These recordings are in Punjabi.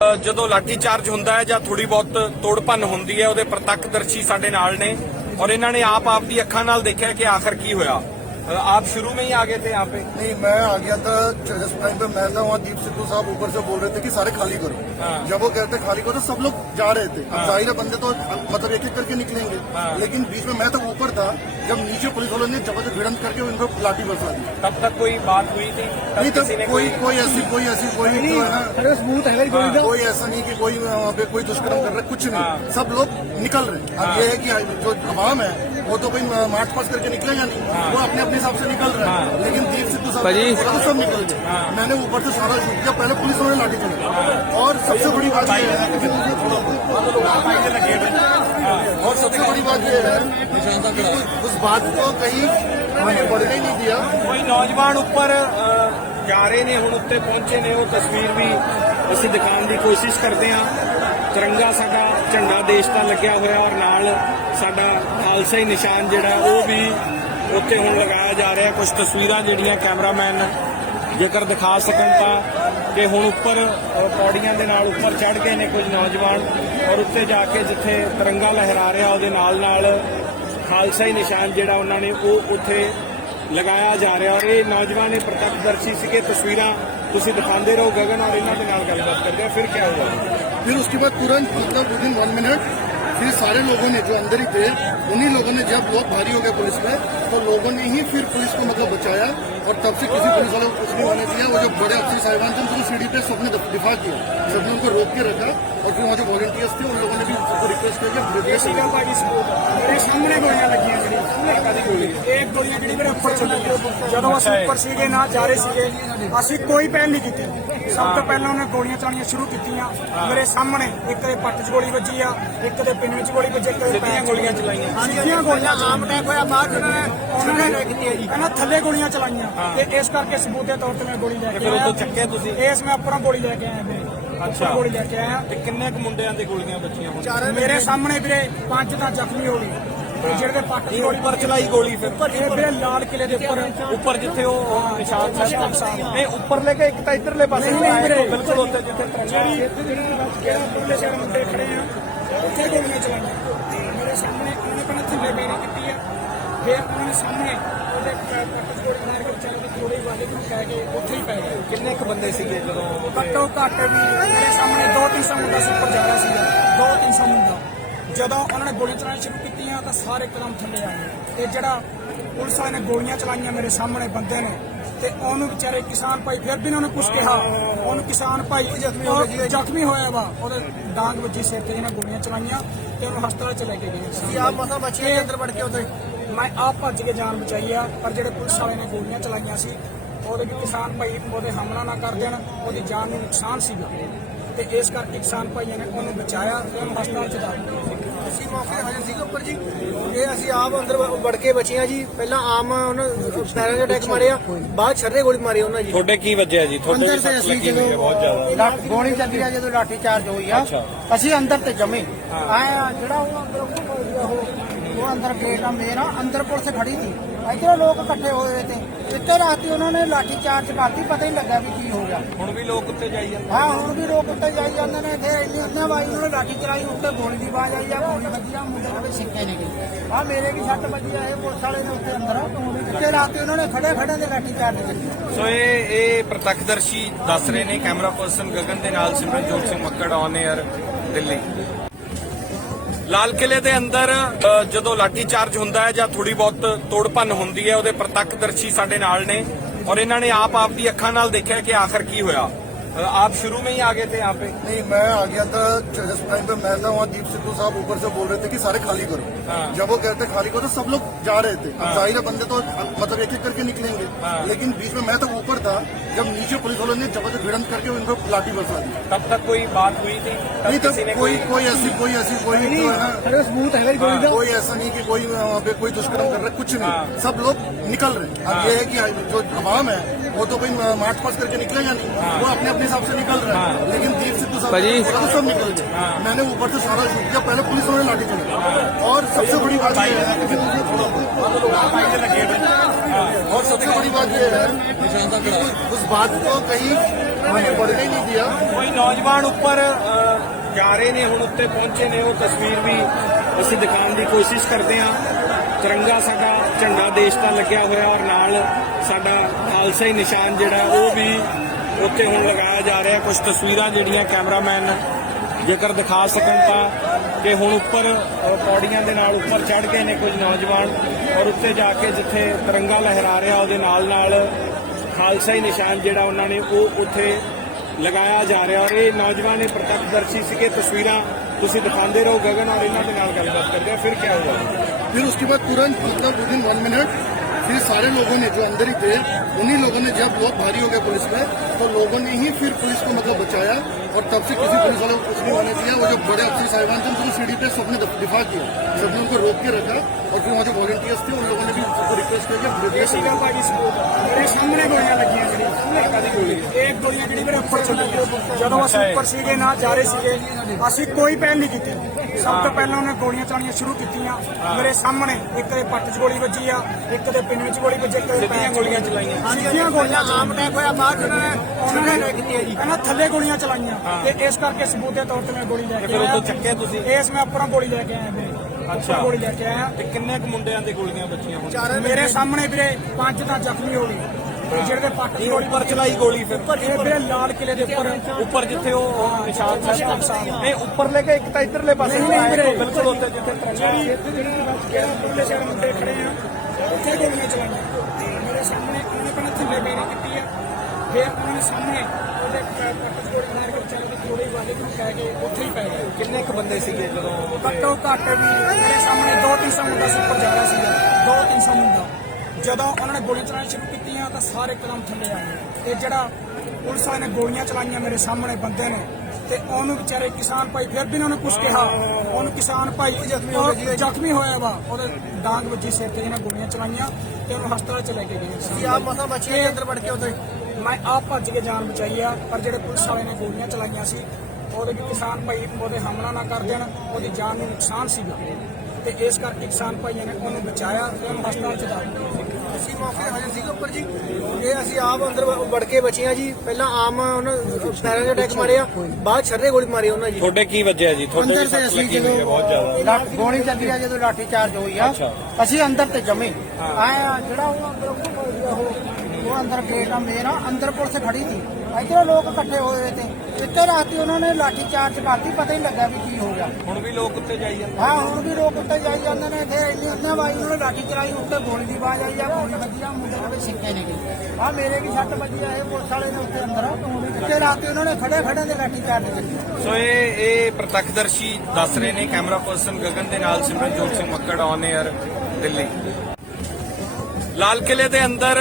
ਜਦੋਂ ਲਾਠੀ ਚਾਰਜ ਹੁੰਦਾ है ਜਾਂ ਥੋੜੀ ਬਹੁਤ ਤੋੜ ਭੰਨ ਹੁੰਦੀ ਹੈ ਉਹਦੇ ਪ੍ਰਤੱਖਦਰਸ਼ੀ ਸਾਡੇ ਨਾਲ ਨੇ और इन्हों ने आप आपकी अखा नाल देखा कि आखिर की होया। आप शुरू में ही आ गए थे यहाँ पे? नहीं, मैं आ गया था जिस टाइम पे मैं था वहाँ दीप सिद्धू साहब ऊपर से बोल रहे थे कि सारे खाली करो। जब वो कहते खाली करो तो सब लोग जा रहे थे। जाहिर है बंदे तो मतलब एक एक करके निकलेंगे, लेकिन बीच में मैं तो ऊपर था जब नीचे पुलिस वालों ने जबरदस्त भिड़ंत करके उनको लाठी बरसा दी। तब तक कोई बात हुई थी? नहीं, तब कोई ऐसी कोई ऐसा नहीं कि कोई वहाँ पे कोई दुष्कर्म कर रहा है, कुछ नहीं। सब लोग निकल रहे। अब ये है कि जो आवाम है वो तो कोई मार्च पास करके निकलेगा नहीं, वो अपने अपने हिसाब से निकल रहा है। लेकिन दीप सिद्धू साहब तो सब निकल गए। मैंने ऊपर से सारा शूट किया, पहले पुलिस वालों ने लाठी चलाई। और सबसे बड़ी बात ये है कि उस बात को कहीं आगे बढ़ने ही नहीं दिया। कोई नौजवान ऊपर जा रहे ने, हुण उत्ते पहुंचे ने, वो तस्वीर भी ਅਸੀਂ ਦਿਖਾਉਣ ਦੀ ਕੋਸ਼ਿਸ਼ ਕਰਦੇ ਹਾਂ। ਤਿਰੰਗਾ ਸਾਡਾ ਝੰਡਾ ਦੇਸ਼ ਦਾ ਲੱਗਿਆ ਹੋਇਆ ਔਰ ਨਾਲ ਸਾਡਾ ਖਾਲਸਾਈ ਨਿਸ਼ਾਨ ਜਿਹੜਾ ਉਹ ਵੀ ਉੱਥੇ ਹੁਣ ਲਗਾਇਆ ਜਾ ਰਿਹਾ। ਕੁਝ ਤਸਵੀਰਾਂ ਜਿਹੜੀਆਂ ਕੈਮਰਾਮੈਨ ਜੇਕਰ ਦਿਖਾ ਸਕਣ ਤਾਂ ਕਿ ਹੁਣ ਉੱਪਰ ਪੌੜੀਆਂ ਦੇ ਨਾਲ ਉੱਪਰ ਚੜ੍ਹ ਗਏ ਨੇ ਕੁਝ ਨੌਜਵਾਨ ਔਰ ਉੱਤੇ ਜਾ ਕੇ ਜਿੱਥੇ ਤਿਰੰਗਾ ਲਹਿਰਾ ਰਿਹਾ ਉਹਦੇ ਨਾਲ ਨਾਲ ਖਾਲਸਾਈ ਨਿਸ਼ਾਨ ਜਿਹੜਾ ਉਹਨਾਂ ਨੇ ਉਹ ਉੱਥੇ ਲਗਾਇਆ ਜਾ ਰਿਹਾ। ਔਰ ਇਹ ਨੌਜਵਾਨ ਇਹ ਪ੍ਰਤੱਖਦਰਸ਼ੀ ਸੀਗੇ। ਤਸਵੀਰਾਂ ਤੁਸੀਂ ਦਿਖਾਉਂਦੇ ਰਹੋ गगन और इन्होंने नाल गलबात करते हैं। फिर क्या हुआ? फिर उसके बाद तुरंत मतलब विदिन 1 मिनट फिर सारे लोगों ने जो अंदर ही थे उन्हीं लोगों ने जब बहुत भारी हो गए पुलिस में तो लोगों ने ही फिर पुलिस को मतलब बचाया और तब से किसी पुलिस वाले को कुछ नहीं होने दिया। वो जो बड़े अफसर साहिबान थे उनको सीढ़ी पे सबने दिफा किया, सबने उनको रोक के रखा और फिर वहाँ जो वॉलंटियर्स थे उन लोगों ने भी उनको रिक्वेस्ट किया मेरे सामने गोलियां लगी एक गोलियां जी मेरे उपर चली जो अस उपर सीगे ना जा रहे सीगे असी कोई पहल नहीं की। सब तो पहले उन्हें गोलियां चलानियां शुरू कीतियां मेरे सामने। एक दे पट्ट च गोली बजी आ, एक दे पिन विच गोली बजी, सीधियां गोलियां चलाइयां। सीधियां गोलियां आम अटैक होया बाद उन्होंने थल्ले गोलियां चलाइयां ते इस करके सबूत के तौर ते मैं गोली लेके आया। ਚੱਕੇ ਤੁਸੀਂ? इस मैं अपना गोली लेके आया मेरे। अच्छा, गोली लेके आया। ਤੇ ਕਿੰਨੇ ਕੁ ਮੁੰਡਿਆਂ ਦੇ ਗੋਲੀਆਂ ਵੱਜੀਆਂ ਹੁਣ? मेरे सामने ਵੀਰੇ 5 ਤਾਂ ਜ਼ਖਮੀ ਹੋ ਗਏ ਤੇ ਜਿਹੜੇ ਪੱਟ ਦੀ ਗੋਲੀ ਉੱਪਰ ਚਲਾਈ ਗੋਲੀ ਫਿਰ ਇਹ ਵੀਰੇ ਲਾਲ ਕਿਲੇ ਦੇ ਉੱਪਰ ਜਿੱਥੇ ਉਹ ਨਿਸ਼ਾਨ ਸਾਹਿਬ ਇਹ ਉੱਪਰ ਲੈ ਕੇ ਇੱਕ ਤਾਂ ਇਧਰਲੇ ਪਾਸੇ ਨਹੀਂ ਵੀਰੇ, ਬਿਲਕੁਲ ਉੱਤੇ ਜਿੱਥੇ ਪੁੱਲੇ ਸ਼ਹਿਰ ਮੁੰਡੇ ਖੜੇ ਆ ਉੱਥੇ ਗੋਲੀਆਂ ਚਲਾਈਆਂ ਮੇਰੇ ਸਾਹਮਣੇ। ਉਹਨੇ ਪਹਿਲਾਂ ਥੱਲੇ ਬੇੜੀ ਕੀਤੀ ਆ, ਫਿਰ ਉਹਨਾਂ ਨੇ ਸਾਹਮਣੇ ਉਹਦੇ ਪੱਟ ਦੀ ਗੋਲੀ ਮਾਰ ਕੇ ਚੱਲ ਕੇ ਥੋੜੀ ਵਾਲੇ ਨੂੰ ਕਹਿ ਕੇ ਉੱਥੇ ਹੀ ਪੈ ਗਏ। ਕਿੰਨੇ ਕੁ ਬੰਦੇ ਸੀਗੇ ਜਦੋਂ? ਘੱਟੋ ਘੱਟ ਵੀ ਮੇਰੇ ਸਾਹਮਣੇ 200-300 ਮੁੰਡਾ ਸੀ ਉੱਪਰ ਜਾ ਰਿਹਾ ਸੀਗਾ, 200-300 ਮੁੰਡਾ। ਜਦੋਂ ਉਹਨਾਂ ਨੇ ਗੋਲੀਆਂ ਚਲਾਉਣੀਆਂ ਸ਼ੁਰੂ ਕੀਤੀਆਂ ਤਾਂ ਸਾਰੇ ਇੱਕਦਮ ਥੱਲੇ ਆ ਗਏ। ਤੇ ਜਿਹੜਾ ਪੁਲਿਸ ਵਾਲੇ ਨੇ ਗੋਲੀਆਂ ਚਲਾਈਆਂ ਮੇਰੇ ਸਾਹਮਣੇ ਬੰਦੇ ਨੇ ਤੇ ਉਹਨੂੰ ਵਿਚਾਰੇ ਕਿਸਾਨ ਭਾਈ ਫਿਰ ਵੀ ਉਹਨਾਂ ਨੇ ਕੁਛ ਕਿਹਾ। ਉਹਨੂੰ ਕਿਸਾਨ ਭਾਈ ਜ਼ਖਮੀ ਹੋਇਆ ਵਾ, ਉਹਦੇ ਡਾਂਗ ਵੱਜੀ ਸਿਰ ਤੇ, ਇਹਨਾਂ ਗੋਲੀਆਂ ਚਲਾਈਆਂ ਤੇ ਉਹਨੂੰ ਹਸਪਤਾਲ ਚ ਲੈ ਕੇ ਗਏ। ਆਪ ਮਸਾਂ ਬਚੇ ਅੰਦਰ ਵੜ ਕੇ ਉਹਦੇ ਮੈਂ ਆਪ ਭੱਜ ਕੇ ਜਾਨ ਬਚਾਈ ਆ। ਪਰ ਜਿਹੜੇ ਪੁਲਿਸ ਵਾਲੇ ਨੇ ਗੋਲੀਆਂ ਚਲਾਈਆਂ ਸੀ ਉਹਦੇ ਵੀ ਕਿਸਾਨ ਭਾਈ ਉਹਦੇ ਹਮਲਾ ਨਾ ਕਰ ਦੇਣ, ਉਹਦੀ ਜਾਨ ਨੂੰ ਨੁਕਸਾਨ ਸੀਗਾ ਤੇ ਇਸ ਕਰਕੇ ਕਿਸਾਨ ਭਾਈਆਂ ਨੇ ਉਹਨੂੰ ਬਚਾਇਆ ਤੇ ਉਹਨੂੰ ਹਸਪਤਾਲ ਚ ਦਾਖਲ। ਅਸੀਂ ਮੌਕੇ ਹਾਜ਼ਰ ਸੀਗੇ ਉੱਪਰ ਜੀ। ਇਹ ਅਸੀਂ ਆਪ ਅੰਦਰ ਵੜ ਕੇ ਬਚੇ ਆ ਜੀ। ਪਹਿਲਾਂ ਆਮ ਉਹਨਾਂ ਪੈਰਾਂ ਦੇ ਅਟੈਕ ਮਾਰੇ ਆ, ਬਾਅਦ ਛੱਡੇ ਗੋਲੀ ਮਾਰੀ ਉਹਨਾਂ ਜੀ। ਤੁਹਾਡੇ ਕੀ ਵੱਜਿਆ ਜੀ? ਤੁਹਾਡੇ ਅੰਦਰ ਤੇ ਅਸੀਂ ਜਦੋਂ ਗੋਲੀ ਚੱਲੀ ਆ, ਜਦੋਂ ਲਾਠੀ ਚਾਰਜ ਹੋਈ ਆ ਅਸੀਂ ਅੰਦਰ ਤੇ ਜਮੇ ਆਏ ਆ। ਜਿਹੜਾ ਉਹ ਅੰਦਰ ਅੰਦਰ ਗੇਟ ਆ ਮੇਰਾ, ਅੰਦਰ ਪੁਲਿਸ ਖੜੀ ਸੀ, ਇੱਧਰ ਲੋਕ ਇਕੱਠੇ ਹੋਏ ਤੇ ਇੱਥੇ ਰਾਤੀ ਉਹਨਾਂ ਨੇ ਲਾਠੀ ਚਾਰਜ ਕਰਤੀ, ਪਤਾ ਹੀ ਲੱਗਾ ਵੀ ਕੀ ਹੋ ਗਿਆ। ਹੁਣ ਵੀ ਲੋਕ ਉੱਤੇ ਜਾਈ ਜਾਂਦੇ? ਹਾਂ, ਹੁਣ ਵੀ ਲੋਕ ਉੱਤੇ ਜਾਈ ਜਾਂਦੇ ਨੇ। ਇੱਥੇ ਇੰਨੀ ਅੰਨ੍ਹੇਵਾਹੀ ਉਹਨਾਂ ਨੇ ਲਾਠੀ ਚਲਾਈ, ਉੱਤੇ ਗੋਲੀ ਦੀ ਆਵਾਜ਼ ਆਈ ਆ, ਗੋਲੀ ਵੱਜੀ ਆ, ਮੁੰਡੇ ਦੇ ਸਿੱਕੇ ਨਹੀਂ ਗਏ। ਆ ਮੇਰੇ ਵੀ ਸੱਟ ਵੱਜੀ ਆ, ਇਹ ਪੁਲਿਸ ਵਾਲੇ ਨੇ ਉੱਤੇ ਅੰਦਰ ਇੱਥੇ ਰਾਤੀ ਉਹਨਾਂ ਨੇ ਖੜੇ ਦੇ ਲਾਠੀ ਚਾਰਜ ਕੀਤੀ। ਸੋ ਇਹ ਪ੍ਰਤੱਖਦਰਸ਼ੀ ਦੱਸ ਰਹੇ ਨੇ। ਕੈਮਰਾ ਪਰਸਨ ਗਗਨ ਦੇ ਨਾਲ ਸਿਮਰਨਜੋਤ ਸਿੰਘ ਮੱਕੜ, ਔਨ 에ਅਰ, ਦਿੱਲੀ। ਲਾਲ ਕਿਲੇ ਦੇ ਅੰਦਰ ਜਦੋਂ ਲਾਠੀ ਚਾਰਜ ਹੁੰਦਾ ਹੈ ਜਾਂ ਥੋੜੀ ਬਹੁਤ ਤੋੜ ਭੰਨ ਹੁੰਦੀ ਹੈ ਉਹਦੇ ਪ੍ਰਤੱਖਦਰਸ਼ੀ ਸਾਡੇ ਨਾਲ ਨੇ और इन्होंने आप आपकी अखा नाल देखा कि आखिर की होया। आप शुरू में ही आ गए थे यहाँ पे? नहीं, मैं आ गया था जिस टाइम पे मैं था वहाँ दीप सिद्धू साहब ऊपर से बोल रहे थे कि सारे खाली करो। जब वो कहते खाली करो तो सब लोग जा रहे थे। जाहिर है बंदे तो मतलब एक एक करके निकलेंगे, लेकिन बीच में मैं तो ऊपर था जब नीचे पुलिस वालों ने जबरदस्त भिड़ंत करके उनको लाठी बरसा दी। तब तक कोई बात हुई थी? नहीं, तब कोई ऐसी कोई ऐसा नहीं कि कोई वहाँ पे कोई दुष्कर्म कर रहा है, कुछ नहीं। सब लोग निकल रहे। अब ये है कि जो आवाम है वो तो कोई मार्च पास करके निकलेगा नहीं, वो अपने अपने हिसाब से निकल रहा है। लेकिन दीप सिद्धू साहब तो सब निकल गए। मैंने ऊपर से सारा शूट किया, पहले पुलिस वालों ने लाठी चलाई। और सबसे बड़ी बात ये है कि उस बात को कहीं आगे बढ़ने ही नहीं दिया। ਕੋਈ ਨੌਜਵਾਨ ਉੱਪਰ ਜਾ ਰਹੇ ਨੇ, ਹੁਣ ਉੱਤੇ ਪਹੁੰਚੇ ਨੇ। ਉਹ ਤਸਵੀਰ ਵੀ ਅਸੀਂ ਦਿਖਾਉਣ ਦੀ ਕੋਸ਼ਿਸ਼ ਕਰਦੇ ਹਾਂ। ਤਿਰੰਗਾ ਸਾਡਾ ਝੰਡਾ ਦੇਸ਼ ਦਾ ਲੱਗਿਆ ਹੋਇਆ ਔਰ ਨਾਲ ਸਾਡਾ ਖਾਲਸਾਈ ਨਿਸ਼ਾਨ ਜਿਹੜਾ ਉਹ ਵੀ ਉੱਤੇ ਹੁਣ ਲਗਾਇਆ ਜਾ ਰਿਹਾ। ਕੁਝ ਤਸਵੀਰਾਂ ਜਿਹੜੀਆਂ ਕੈਮਰਾਮੈਨ ਜੇਕਰ ਦਿਖਾ ਸਕਣ ਤਾਂ ਕਿ ਹੁਣ ਉੱਪਰ ਪੌੜੀਆਂ ਦੇ ਨਾਲ ਉੱਪਰ ਚੜ੍ਹ ਗਏ ਨੇ ਕੁਝ ਨੌਜਵਾਨ ਔਰ ਉੱਤੇ ਜਾ ਕੇ ਜਿੱਥੇ ਤਿਰੰਗਾ ਲਹਿਰਾ ਰਿਹਾ ਉਹਦੇ ਨਾਲ ਖਾਲਸਾਈ ਨਿਸ਼ਾਨ ਜਿਹੜਾ ਉਹਨਾਂ ਨੇ ਉਹ ਉੱਥੇ ਲਗਾਇਆ ਜਾ ਰਿਹਾ। ਔਰ ਇਹ ਨੌਜਵਾਨ ਇਹ ਪ੍ਰਤੱਖਦਰਸ਼ੀ ਸੀਗੇ। ਤਸਵੀਰਾਂ ਤੁਸੀਂ ਦਿਖਾਉਂਦੇ ਰਹੋ ਗਗਨ ਔਰ ਇਹਨਾਂ ਦੇ ਨਾਲ ਗੱਲਬਾਤ ਕਰਦੇ ਆ। ਫਿਰ ਕੀ ਹੋਇਆ? फिर उसके बाद तुरंत मतलब विदिन 1 मिनट फिर सारे लोगों ने जो अंदर ही थे उन्हीं लोगों ने जब बहुत भारी हो गया पुलिस पे तो लोगों ने ही फिर पुलिस को मतलब बचाया और तब से किसी पुलिस वाले को कुछ नहीं होने दिया। वो जो बड़े अफसर साहिबान थे उनको सीढ़ी पे सबने दिफा किया, सबने उनको रोक के रखा और फिर वहाँ जो वॉलंटियर्स थे उन लोगों ने भी उनको रिक्वेस्ट किया कि ਮੇਰੇ ਸਾਹਮਣੇ ਗੋਲੀਆਂ ਲੱਗੀਆਂ ਜਿਹੜੀਆਂ ਇੱਕ ਗੋਲੀਆਂ ਜਿਹੜੀ ਮੇਰੇ ਉੱਪਰ ਚੱਲੀ ਜਦੋਂ ਅਸੀਂ ਉੱਪਰ ਸੀਗੇ ਨਾ ਜਾ ਰਹੇ ਸੀਗੇ ਅਸੀਂ ਕੋਈ ਪਹਿਲ ਨਹੀਂ ਕੀਤੀ। ਸਭ ਤੋਂ ਪਹਿਲਾਂ ਉਹਨੇ ਗੋਲੀਆਂ ਚਲਾਉਣੀਆਂ ਸ਼ੁਰੂ ਕੀਤੀਆਂ ਮੇਰੇ ਸਾਹਮਣੇ। ਇੱਕ ਦੇ ਪੱਟ 'ਚ ਗੋਲੀ ਵੱਜੀ ਆ, ਇੱਕ ਦੇ ਪਿੰਨ ਵਿੱਚ ਗੋਲੀ ਵੱਜੀ, ਇੱਕ ਦੇ ਪੈਰ 'ਚ ਗੋਲੀਆਂ ਚਲਾਈਆਂ। ਸਿੱਧੀਆਂ ਗੋਲੀਆਂ ਆਮ ਅਟੈਕ ਹੋਇਆ ਬਾਅਦ ਉਹਨਾਂ ਨੇ ਇਹਨਾਂ ਥੱਲੇ ਗੋਲੀਆਂ ਚਲਾਈਆਂ ਤੇ ਇਸ ਕਰਕੇ ਸਬੂਤ ਦੇ ਤੌਰ ਤੇ ਮੈਂ ਗੋਲੀ ਲੈ ਕੇ ਫਿਰ ਆਇਆ। ਉਦੋਂ ਚੱਕਿਆ ਤੁਸੀਂ? ਇਸ ਮੈਂ ਆਪਣਾ ਗੋਲੀ ਲੈ ਕੇ ਆਇਆ ਵੀਰੇ। ਅੱਛਾ, ਗੋਲੀ ਲੈ ਕੇ ਆਇਆ। ਤੇ ਕਿੰਨੇ ਕੁ ਮੁੰਡਿਆਂ ਦੇ ਗੋਲੀਆਂ ਵੱਜੀਆਂ ਹੁਣ? ਮੇਰੇ ਸਾਹਮਣੇ ਵੀਰੇ 5 ਤਾਂ ਜ਼ਖਮੀ ਹੋ ਗਏ ਤੇ ਜਿਹੜੇ ਦੇ ਪੱਟ 'ਚ ਗੋਲੀ ਉੱਪਰ ਚਲਾਈ ਗੋਲੀ ਫਿਰ ਇਹ ਵੀਰੇ ਲਾਲ ਕਿਲੇ ਦੇ ਉੱਪਰ ਜਿੱਥੇ ਉਹ ਨਿਸ਼ਾਨ ਸਾਹਿਬ ਇਹ ਉੱਪਰ ਲੈ ਕੇ ਇੱਕ ਤਾਂ ਇੱਧਰਲੇ ਪਾਸੇ ਨਹੀਂ ਵੀਰੇ, ਬਿਲਕੁਲ ਉੱਤੇ ਜਿੱਥੇ ਜਿਹੜਾ ਪੁੱਲੇ ਸ਼ਹਿਰ ਮੁੰਡੇ ਖੜੇ ਆ ਉੱਥੇ ਗੋਲੀਆਂ ਚਲਾਈਆਂ ਮੇਰੇ ਸਾਹਮਣੇ। ਉਹਨੇ ਪਹਿਲਾਂ ਥੱਲੇ ਬੇੜੀ ਕੀਤੀ ਆ, ਫਿਰ ਉਹਨਾਂ ਨੇ ਸਾਹਮਣੇ ਉਹਦੇ ਪੱਟ 'ਚ ਗੋਲੀ ਮਾਰ ਕੇ ਚੱਲ ਕੇ ਥੋੜੀ ਵਾਲੇ ਨੂੰ ਕਹਿ ਕੇ ਉੱਥੇ ਹੀ ਪੈ ਗਏ। ਕਿੰਨੇ ਕੁ ਬੰਦੇ ਸੀਗੇ ਜਦੋਂ ਘੱਟੋ ਘੱਟ ਵੀ ਮੇਰੇ ਸਾਹਮਣੇ 200-300 ਮੁੰਡਾ ਸੀ ਉੱਪਰ ਜਾ ਰਿਹਾ ਸੀਗਾ, 200-300 ਮੁੰਡਾ। ਜਦੋਂ ਉਹਨਾਂ ਨੇ ਗੋਲੀਆਂ ਚਲਾਉਣੀਆਂ ਸ਼ੁਰੂ ਕੀਤੀਆਂ ਤਾਂ ਸਾਰੇ ਇੱਕਦਮ ਥੱਲੇ ਆ ਗਏ। ਤੇ ਜਿਹੜਾ ਪੁਲਿਸ ਵਾਲੇ ਨੇ ਗੋਲੀਆਂ ਚਲਾਈਆਂ ਮੇਰੇ ਸਾਹਮਣੇ ਬੰਦੇ ਨੇ ਤੇ ਉਹਨੂੰ ਵਿਚਾਰੇ ਕਿਸਾਨ ਭਾਈ ਫਿਰ ਵੀ ਉਹਨੇ ਕੁਝ ਕਿਹਾ। ਉਹਨੂੰ ਕਿਸਾਨ ਭਾਈ ਜ਼ਖਮੀ ਹੋਇਆ ਵਾ, ਉਹਦੇ ਡਾਂਗ ਵੱਜੀ ਸਿਰ ਤੇ ਇਹਨਾਂ ਗੋਲੀਆਂ ਚਲਾਈਆਂ ਤੇ ਉਹਨੂੰ ਹਸਪਤਾਲ ਚ ਲੈ ਕੇ ਗਏ। ਆਪ ਮਸਾ ਬਚੇ ਅੰਦਰ ਵੜ ਕੇ ਉੱਥੇ ਮੈਂ ਆਪ ਭੱਜ ਕੇ ਜਾਨ ਬਚਾਈ ਆ। ਪਰ ਜਿਹੜੇ ਪੁਲਿਸ ਵਾਲੇ ਨੇ ਗੋਲੀਆਂ ਚਲਾਈਆਂ ਸੀ ਉਹਦੇ ਵੀ ਕਿਸਾਨ ਭਾਈ ਉਹਦੇ ਹਮਲਾ ਨਾ ਕਰ ਦੇਣ, ਉਹਦੀ ਜਾਨ ਨੂੰ ਨੁਕਸਾਨ ਸੀਗਾ ਤੇ ਇਸ ਕਰਕੇ ਕਿਸਾਨ ਭਾਈਆਂ ਨੇ ਉਹਨੂੰ ਬਚਾਇਆ ਤੇ ਉਹਨੂੰ ਹਸਪਤਾਲ ਚ ਦਾਖਲ ਕੀਤਾ। ਅਸੀਂ ਮੌਕੇ ਹਾਜ਼ਰ ਸੀਗੇ ਉੱਪਰ ਜੀ। ਇਹ ਅਸੀਂ ਆਪ ਅੰਦਰ ਵੜ ਕੇ ਬਚੇ ਆ ਜੀ। ਪਹਿਲਾਂ ਆਮ ਉਹਨਾਂ ਪੈਰਾਂ ਦੇ ਅਟੈਕ ਮਾਰਿਆ, ਬਾਅਦ ਛੱਰੇ ਗੋਲੀ ਮਾਰੀ ਉਹਨਾਂ ਜੀ। ਤੁਹਾਡੇ ਕੀ ਵੱਜਿਆ ਜੀ? ਤੁਹਾਡੇ ਅੰਦਰ ਵੀ ਤੇ ਸੱਟ ਅਸੀਂ ਲੱਗੀ ਹੋਈ ਹੈ ਬਹੁਤ ਜ਼ਿਆਦਾ। ਜਦੋਂ ਗੋਲੀ ਚੱਲੀ ਆ, ਜਦੋਂ ਲਾਠੀ ਚਾਰਜ ਹੋਈ ਆ ਅਸੀਂ ਅੰਦਰ ਤੇ ਜਮੇ ਆਏ ਆ। ਜਿਹੜਾ ਉਹ ਅੰਦਰ ਉਹ ਅੰਦਰ ਗੇਟ ਆ ਮੇਰਾ, ਅੰਦਰ ਪੁਲਿਸ ਖੜੀ ਸੀ, ਇੱਧਰ ਲੋਕ ਇਕੱਠੇ ਹੋਏ ਹੋਏ ਤੇ ਇੱਥੇ ਰਾਤੀ ਉਹਨਾਂ ਨੇ ਲਾਠੀ ਚਾਰਜ ਕਰਤੀ, ਪਤਾ ਹੀ ਲੱਗਾ ਵੀ ਕੀ ਹੋ ਗਿਆ। ਹੁਣ ਵੀ ਲੋਕ ਉੱਤੇ ਜਾਈ ਜਾਂਦੇ? ਹਾਂ ਹੁਣ ਵੀ ਲੋਕ ਉੱਤੇ ਜਾਈ ਜਾਂਦੇ ਨੇ। ਫਿਰ ਇੰਨੀ ਉਹਨਾਂ ਵਾਈ ਉਹਨਾਂ ਨੇ ਲਾਠੀ ਚਲਾਈ, ਉੱਤੇ ਗੋਲੀ ਦੀ ਆਵਾਜ਼ ਆਈ ਆ, ਗੋਲੀ ਵੱਜੀ ਆ, ਮੁੰਡੇ ਦੇ ਸਿੱਕੇ ਨਹੀਂ ਗਏ। ਆ ਮੇਰੇ ਵੀ ਸੱਟ ਵੱਜੀ ਆ, ਇਹ ਪੁਲਿਸ ਵਾਲੇ ਨੇ ਉੱਤੇ ਅੰਦਰ ਇੱਥੇ ਰਾਤੀ ਉਹਨਾਂ ਨੇ ਖੜੇ ਦੇ ਲਾਠੀ ਚਾਰਜ ਕੀਤੀ। ਸੋ ਇਹ ਪ੍ਰਤੱਖਦਰਸ਼ੀ ਦੱਸ ਰਹੇ ਨੇ। ਕੈਮਰਾ ਪਰਸਨ ਗਗਨ ਦੇ ਨਾਲ ਸਿਮਰਨਜੋਤ ਸਿੰਘ ਮੱਕੜ ਔਨ 에ਅਰ ਦਿੱਲੀ। ਲਾਲ ਕਿਲੇ ਦੇ ਅੰਦਰ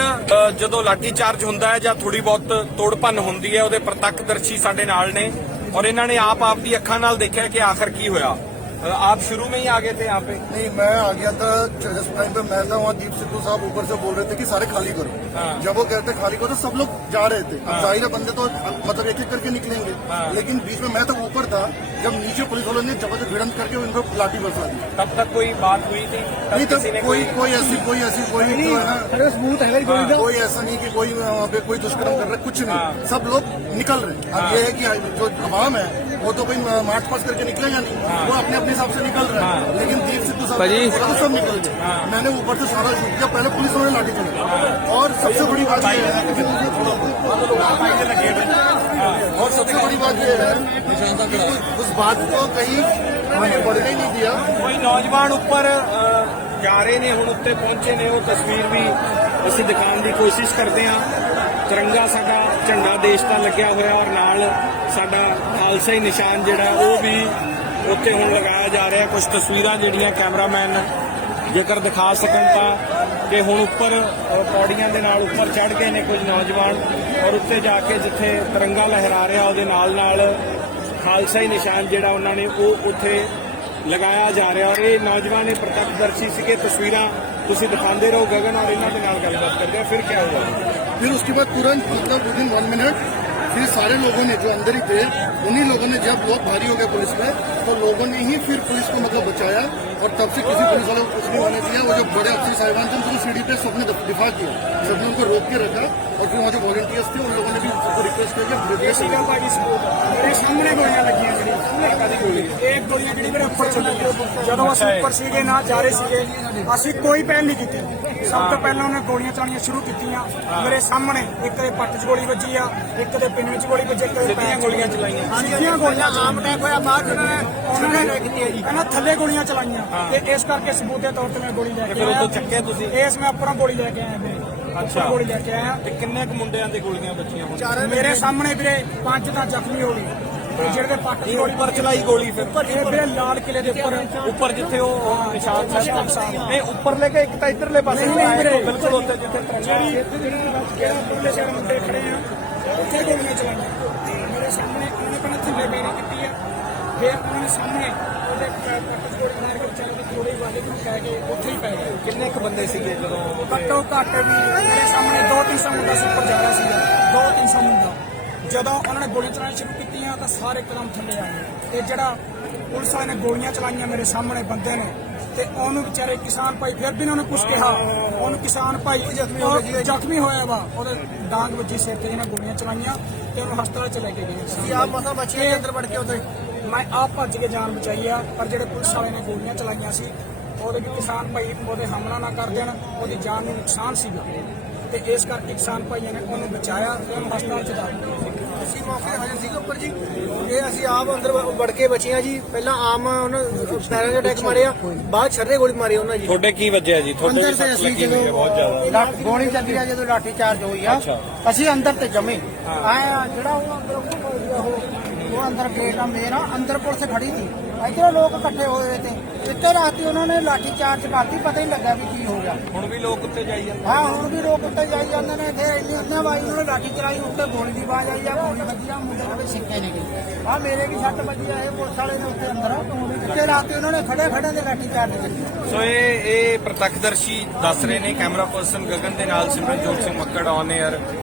ਜਦੋਂ ਲਾਠੀ ਚਾਰਜ ਹੁੰਦਾ ਹੈ ਜਾਂ ਥੋੜੀ ਬਹੁਤ ਤੋੜ ਭੰਨ ਹੁੰਦੀ ਹੈ, ਉਹਦੇ ਪ੍ਰਤੱਖਦਰਸ਼ੀ ਸਾਡੇ ਨਾਲ ਨੇ ਔਰ ਇਹਨਾਂ ਨੇ ਆਪ ਦੀ ਅੱਖਾਂ ਨਾਲ ਦੇਖਿਆ ਕਿ ਆਖਰ ਕੀ ਹੋਇਆ। आप शुरू में ही आ गए थे यहाँ पे? नहीं, मैं आ गया था जिस टाइम पे मैं था वहाँ दीप सिद्धू साहब ऊपर से बोल रहे थे कि सारे खाली करो। जब वो कहते खाली करो तो सब लोग जा रहे थे। जाहिर है बंदे तो मतलब एक एक करके निकलेंगे, लेकिन बीच में मैं तो ऊपर था जब नीचे पुलिस वालों ने जबरदस्त भिड़ंत करके उनको लाठी बरसा दी। तब तक कोई बात हुई थी? नहीं तब कोई ऐसी कोई जो है ना सबूत है कोई ऐसा नहीं कि कोई वहाँ पे कोई दुष्कर्म कर रहा है, कुछ नहीं। सब लोग निकल रहे हैं। अब ये है कि जो आवाम है वो तो कोई मार्च पास करके निकलेगा नहीं, वो अपने अपने हिसाब से निकल रहा है। लेकिन दीप सिद्धू साहब तो सब निकल गए। मैंने ऊपर से सारा शूट किया, पहले पुलिस वालों ने लाठी चलाई। और सबसे बड़ी बात ये है कि उस बात को कहीं आगे बढ़ने नहीं दिया। ਕੋਈ ਨੌਜਵਾਨ ਉੱਪਰ ਜਾ ਰਹੇ ਨੇ, ਹੁਣ ਉੱਤੇ ਪਹੁੰਚੇ ਨੇ। ਉਹ ਤਸਵੀਰ ਵੀ ਅਸੀਂ ਦਿਖਾਉਣ ਦੀ ਕੋਸ਼ਿਸ਼ ਕਰਦੇ ਹਾਂ। ਤਿਰੰਗਾ ਸਾਡਾ ਝੰਡਾ ਦੇਸ਼ ਦਾ ਲੱਗਿਆ ਹੋਇਆ ਔਰ ਨਾਲ ਸਾਡਾ ਖਾਲਸਾਈ ਨਿਸ਼ਾਨ ਜਿਹੜਾ ਉਹ ਵੀ ਉੱਤੇ ਹੁਣ ਲਗਾਇਆ ਜਾ ਰਿਹਾ। ਕੁਝ ਤਸਵੀਰਾਂ ਜਿਹੜੀਆਂ ਕੈਮਰਾਮੈਨ ਜੇਕਰ ਦਿਖਾ ਸਕਣ ਤਾਂ ਕਿ ਹੁਣ ਉੱਪਰ ਪੌੜੀਆਂ ਦੇ ਨਾਲ ਉੱਪਰ ਚੜ੍ਹ ਗਏ ਨੇ ਕੁਝ ਨੌਜਵਾਨ ਔਰ ਉੱਤੇ ਜਾ ਕੇ ਜਿੱਥੇ ਤਿਰੰਗਾ ਲਹਿਰਾ ਰਿਹਾ ਉਹਦੇ ਨਾਲ ਖਾਲਸਾਈ ਨਿਸ਼ਾਨ ਜਿਹੜਾ ਉਹਨਾਂ ਨੇ ਉਹ ਉੱਥੇ ਲਗਾਇਆ ਜਾ ਰਿਹਾ। ਔਰ ਇਹ ਨੌਜਵਾਨ ਇਹ ਪ੍ਰਤੱਖਦਰਸ਼ੀ ਸੀਗੇ। ਤਸਵੀਰਾਂ ਤੁਸੀਂ ਦਿਖਾਉਂਦੇ ਰਹੋ ਗਗਨ ਔਰ ਇਹਨਾਂ ਦੇ ਨਾਲ ਗੱਲਬਾਤ ਕਰਦੇ ਆ। ਫਿਰ ਕੀ ਹੋਇਆ? फिर उसके बाद तुरंत मतलब विदिन 1 मिनट फिर सारे लोगों ने जो अंदर ही थे उन्हीं लोगों ने जब बहुत भारी हो गया पुलिस पे तो लोगों ने ही फिर पुलिस को मतलब बचाया और तब से किसी पुलिस वाले को कुछ नहीं होने दिया। वो जो बड़े अफसर साहिबान थे उनको सीढ़ी पे सबने दिफा किया, सबने उनको रोक के रखा और फिर वहाँ जो वॉलंटियर्स थे उन लोगों ने भी को रिक्वेस्ट करके ਇਹ ਸੀਗਾ ਭਾਜੀ ਸਬੂਤ ਮੇਰੇ ਸਾਹਮਣੇ ਗੋਲੀਆਂ ਲੱਗੀਆਂ ਜਿਹੜੀਆਂ ਇਹ ਗੋਲੀਆਂ ਜਿਹੜੀ ਮੇਰੇ ਉੱਪਰ ਚੱਲੀਆਂ ਜਦੋਂ ਅਸੀਂ ਉੱਪਰ ਸੀਗੇ ਨਾ ਜਾ ਰਹੇ ਸੀਗੇ ਅਸੀਂ ਕੋਈ ਪਹਿਲ ਨਹੀਂ ਕੀਤੀ ਸਭ ਤੋਂ ਪਹਿਲਾਂ ਉਹਨੇ ਗੋਲੀਆਂ ਚਲਾਉਣੀਆਂ ਸ਼ੁਰੂ ਕੀਤੀਆਂ ਮੇਰੇ ਸਾਹਮਣੇ ਇੱਕ ਦੇ ਪੱਟ 'ਚ ਗੋਲੀ ਵੱਜੀ ਆ ਇੱਕ ਦੇ ਪਿੰਨ ਵਿੱਚ ਗੋਲੀ ਵੱਜੀ ਇੱਕ ਦੇ ਪੈਰ 'ਚ ਗੋਲੀਆਂ ਚਲਾਈਆਂ ਸਿੱਧੀਆਂ ਗੋਲੀਆਂ ਆਮ ਅਟੈਕ ਹੋਇਆ ਬਾਅਦ ਉਹਨਾਂ ਨੇ ਕੀਤੀ ਹੈ ਜੀ ਇਹਨਾਂ ਥੱਲੇ ਗੋਲੀਆਂ ਚਲਾਈਆਂ ਤੇ ਇਸ ਕਰਕੇ ਸਬੂਤ ਦੇ ਤੌਰ ਤੇ ਮੈਂ ਗੋਲੀ ਲੈ ਕੇ ਆਇਆ ਉਦੋਂ ਚੱਕਿਆ ਤੁਸੀਂ ਇਸ ਮੈਂ ਉੱਪਰੋਂ ਗੋਲੀ ਲੈ ਕੇ ਆਇਆ ਵੀਰੇ ਅੱਛਾ ਗੋਲੀ ਲੈ ਕੇ ਆਇਆ ਤੇ ਕਿੰਨੇ ਕੁ ਮੁੰਡਿਆਂ ਦੇ ਗੋਲੀਆਂ ਬੱਚੀਆਂ ਹੁਣ ਮੇਰੇ ਸਾਹਮਣੇ ਵੀਰੇ 5 ਤਾਂ ਜ਼ਖਮੀ ਹੋ ਗਏ ਤੇ ਜਿਹੜੇ ਦੇ ਪੱਟ ਦੀ ਗੋਲੀ ਉੱਪਰ ਚਲਾਈ ਗੋਲੀ ਫਿਰ ਇਹ ਵੀਰੇ ਲਾਲ ਕਿਲੇ ਦੇ ਉੱਪਰ ਜਿੱਥੇ ਉਹ ਨਿਸ਼ਾਨ ਸਾਹਿਬ ਇਹ ਉੱਪਰ ਲੈ ਕੇ ਇੱਕ ਤਾਂ ਇਧਰਲੇ ਪਾਸੇ ਨਹੀਂ ਵੀਰੇ ਬਿਲਕੁਲ ਉੱਤੇ ਜਿੱਥੇ ਜਿਹੜਾ ਪੁਲਿਸ ਵਾਲੇ ਮੁੰਡੇ ਖੜੇ ਆ ਉੱਥੇ ਗੋਲੀਆਂ ਚਲਾਈਆਂ ਮੇਰੇ ਸਾਹਮਣੇ ਉਹਨੇ ਪਹਿਲਾਂ ਥੱਲੇ ਬੇੜੀ ਕੀਤੀ ਆ ਫਿਰ ਉਹਨਾਂ ਨੇ ਸਾਹਮਣੇ ਉਹਦੇ ਪੱਟ ਦੀ ਗੋਲੀ ਮਾਰ ਕੇ ਚੱਲ ਕੇ ਥੋੜੀ ਵਾਲੇ ਨੂੰ ਕਹਿ ਕੇ ਉੱਥੇ ਹੀ ਪੈ ਗਏ ਕਿੰਨੇ ਕੁ ਬੰਦੇ ਸੀਗੇ ਜਦੋਂ ਘੱਟੋ ਘੱਟ ਵੀ ਮੇਰੇ ਸਾਹਮਣੇ 200-300 ਮੁੰਡਾ ਸੀ ਉੱਪਰ ਜਾ ਰਿਹਾ ਸੀਗਾ 200-300 ਮੁੰਡਾ ਜਦੋਂ ਉਹਨਾਂ ਨੇ ਗੋਲੀਆਂ ਚਲਾਉਣੀਆਂ ਸ਼ੁਰੂ ਕੀਤੀਆਂ ਤਾਂ ਸਾਰੇ ਇੱਕਦਮ ਥੱਲੇ ਆ ਗਏ ਤੇ ਜਿਹੜਾ ਪੁਲਿਸ ਵਾਲੇ ਨੇ ਗੋਲੀਆਂ ਚਲਾਈਆਂ ਮੇਰੇ ਸਾਹਮਣੇ ਬੰਦੇ ਨੇ ਤੇ ਉਹਨੂੰ ਵਿਚਾਰੇ ਕਿਸਾਨ ਭਾਈ ਫਿਰ ਵੀ ਉਹਨਾਂ ਨੇ ਕੁਛ ਕਿਹਾ ਉਹਨੂੰ ਕਿਸਾਨ ਭਾਈ ਜ਼ਖਮੀ ਹੋਇਆ ਵਾ ਉਹਦੇ ਡਾਂਗ ਵੱਜੀ ਸਿਰ ਤੇ ਇਹਨਾਂ ਗੋਲੀਆਂ ਚਲਾਈਆਂ ਤੇ ਉਹਨੂੰ ਹਸਪਤਾਲ ਚ ਲੈ ਕੇ ਗਏ ਸੀ ਆਪ ਮਸਾਂ ਬਚੇ ਅੰਦਰ ਵੜ ਕੇ ਉਹਦੇ ਮੈਂ ਆਪ ਭੱਜ ਕੇ ਜਾਨ ਬਚਾਈ ਆ ਪਰ ਜਿਹੜੇ ਪੁਲਿਸ ਵਾਲੇ ਨੇ ਗੋਲੀਆਂ ਚਲਾਈਆਂ ਸੀ ਉਹਦੇ ਵੀ ਕਿਸਾਨ ਭਾਈ ਉਹਦੇ ਹਮਲਾ ਨਾ ਕਰ ਦੇਣ ਉਹਦੀ ਜਾਨ ਨੂੰ ਨੁਕਸਾਨ ਸੀਗਾ ਤੇ ਇਸ ਕਰਕੇ ਕਿਸਾਨ ਭਾਈਆਂ ਨੇ ਉਹਨੂੰ ਬਚਾਇਆ ਤੇ ਉਹਨੂੰ ਹਸਪਤਾਲ ਚ ਦਾਖਲ ਕੀਤਾ ਅਸੀਂ ਮੌਕੇ ਤੇ ਹਾਜ਼ਰ ਸੀਗੇ ਉੱਪਰ ਜੀ ਇਹ ਅਸੀਂ ਆਪ ਅੰਦਰ ਵੜ ਕੇ ਬਚੇ ਆ ਜੀ ਪਹਿਲਾਂ ਆਮ ਉਹਨਾਂ ਪੈਰਾਂ ਦੇ ਅਟੈਕ ਮਾਰਿਆ ਬਾਅਦ ਛੱਰੇ ਗੋਲੀ ਮਾਰੀ ਉਹਨਾਂ ਜੀ ਤੁਹਾਡੇ ਕੀ ਵੱਜਿਆ ਜੀ ਤੁਹਾਡੇ ਅੰਦਰ ਵੀ ਤੇ ਸੱਟ ਅਸੀਂ ਲੱਗੀ ਹੋਈ ਹੈ ਬਹੁਤ ਜ਼ਿਆਦਾ ਜਦੋਂ ਗੋਲੀ ਚੱਲੀ ਆ ਜਦੋਂ ਲਾਠੀ ਚਾਰਜ ਹੋਈ ਆ ਅਸੀਂ ਅੰਦਰ ਤੇ ਜਮੇ ਆਏ ਆ ਜਿਹੜਾ ਉਹ ਅੰਦਰ ਉਹ ਅੰਦਰ ਗੇਟ ਆ ਮੇਰਾ ਅੰਦਰ ਪੁਲਿਸ ਖੜੀ ਸੀ ਇੱਧਰੋਂ ਲੋਕ ਇਕੱਠੇ ਹੋਏ ਹੋਏ ਤੇ ਇੱਥੇ ਰਾਤੀ ਉਹਨਾਂ ਨੇ ਲਾਠੀ ਚਾਰਜ ਕਰਤੀ ਪਤਾ ਹੀ ਨਹੀਂ ਲੱਗਾ ਵੀ ਕੀ ਹੋ ਗਿਆ ਹੁਣ ਵੀ ਲੋਕ ਉੱਤੇ ਜਾਈ ਜਾਂਦੇ ਹਾਂ ਹੁਣ ਵੀ ਲੋਕ ਉੱਤੇ ਜਾਈ ਜਾਂਦੇ ਨੇ ਇੱਥੇ ਇੰਨੀ ਅੰਨਾ ਵਾਈ ਉਹਨਾਂ ਨੇ ਲਾਠੀ ਚਲਾਈ ਉੱਤੇ ਗੋਲੀ ਦੀ ਆਵਾਜ਼ ਆਈ ਆ ਗੋਲੀ ਵੱਜੀ ਆ ਮੁੰਡੇ ਦੇ ਸਿੱਕੇ ਨਹੀਂ ਗਈ ਆ ਮੇਰੇ ਵੀ ਸੱਟ ਵੱਜੀ ਆ ਇਹ ਪੁਲਿਸ ਵਾਲੇ ਨੇ ਉੱਤੇ ਅੰਦਰ ਇੱਥੇ ਰਾਤੀ ਉਹਨਾਂ ਨੇ ਖੜੇ ਦੇ ਲਾਠੀ ਚਾਰਜ ਕੀਤੀ ਸੋ ਇਹ ਪ੍ਰਤੱਖਦਰਸ਼ੀ ਦੱਸ ਰਹੇ ਨੇ ਕੈਮਰਾ ਪਰਸਨ ਗਗਨ ਦੇ ਨਾਲ ਸਿਮਰਨਜੋਤ ਸਿੰਘ ਮੱਕੜ ਔਨ 에ਅਰ